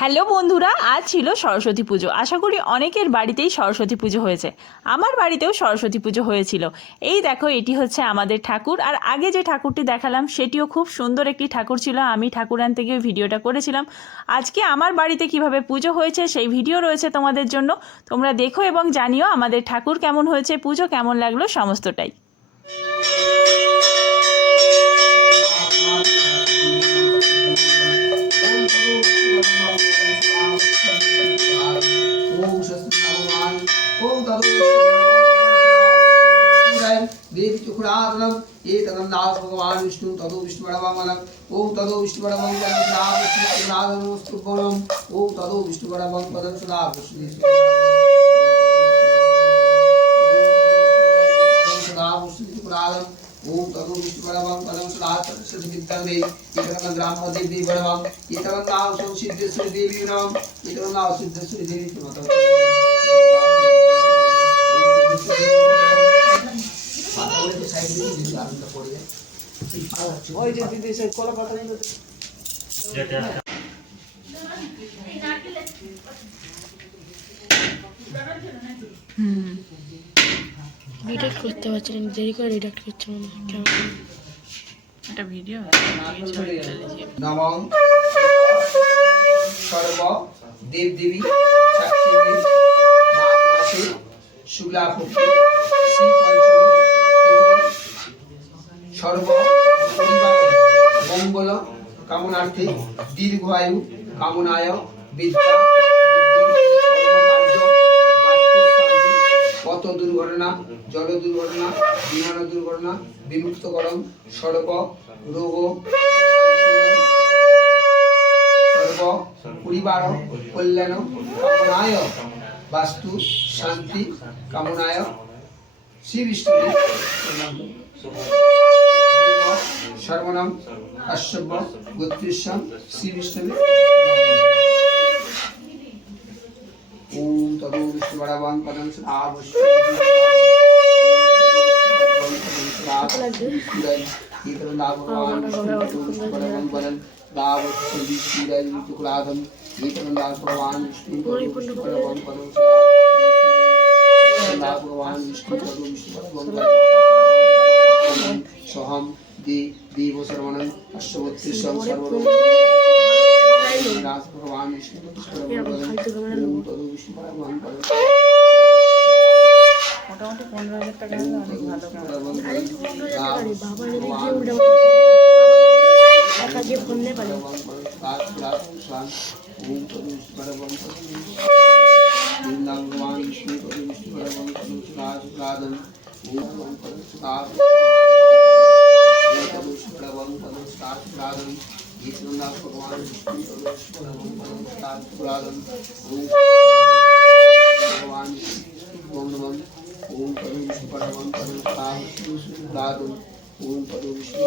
Hello বন্ধুরা, আজ ছিল সরস্বতী পুজো। আশা করি অনেকের বাড়িতেই সরস্বতী পুজো হয়েছে। আমার বাড়িতেও সরস্বতী পুজো হয়েছিল। এই দেখো, এটি হচ্ছে আমাদের ঠাকুর। আর আগে যে ঠাকুরটি দেখালাম সেটিও খুব সুন্দর একটি ঠাকুর ছিল। আমি ঠাকুর আনতে গিয়ে ভিডিওটা করেছিলাম। আজকে আমার বাড়িতে কিভাবে পুজো হয়েছে সেই ভিডিও রয়েছে তোমাদের জন্য। তোমরা দেখো এবং জানিও আমাদের ঠাকুর কেমন হয়েছে, পুজো কেমন লাগলো, সমস্তটাই। देवी चुकुरादनम ये तदम नाथ भगवान विष्णु तदो विष्णु बड़वामनम ओम तदो विष्णु बड़वं पदम सदा विष्णु चुकुरादनम स्तुभनम ओम तदो विष्णु बड़वं पदम सदा विष्णु सदा विष्णु चुकुरादनम ओम तदो विष्णु बड़वं पदम सदा सरस्वती विद्यादेवी ये तदम ग्राम देवी बड़वं ये तदम नाम सो सिद्धेश्वरी देवी नमः ये तदम नाम सिद्धेश्वरी देवी नमः ওই যে দিদি সেই কলা পাতা নিয়ে রিডাক্ট করতে পারছি না, দেরি করে রিডাক্ট করছে মনে হয়। কেমন এটা ভিডিও নমঃ সর্ব দেব দেবী সাক্ষী মাঘ মাসে শুক্লা পক্ষে শ্রী পঞ্চমী সর্ব পরিবার মঙ্গল কামনার্থে দীর্ঘায়ু কামনায় বিদ্যা পথ দুর্ঘটনা জল দুর্ঘটনা বিমান দুর্ঘটনা বিমুক্তকরণ সর্ব রোগ সর্ব পরিবার কল্যাণ কামনায় বাস্তু শান্তি কামনায় শ্রী বিষ্ণুদেব সর্বনাম কাশ্যপ গোত্রেশ্বর শ্রী বিষ্ণুদেব ओम तदो विष्णु बड़वान पदम सदा विष्णु ये तो नाम भगवान विष्णु बड़वान पदम दाव विष्णु सीराज टुकड़ादम ये तो नाम भगवान विष्णु बड़वान पदम सदा भगवान विष्णु तदो विष्णु बड़वान पदम सोहम देव सर्वणं अश्वत्रिशं सर्वं भगवान विष्णु মোটামুটি 15,000 টাকা হলে অনেক ভালো। টাকা দিয়ে ফোন নিয়ে পারে। भगवान विष्णु ओम तदो विष्णु परमं पदं ओम तदो विष्णु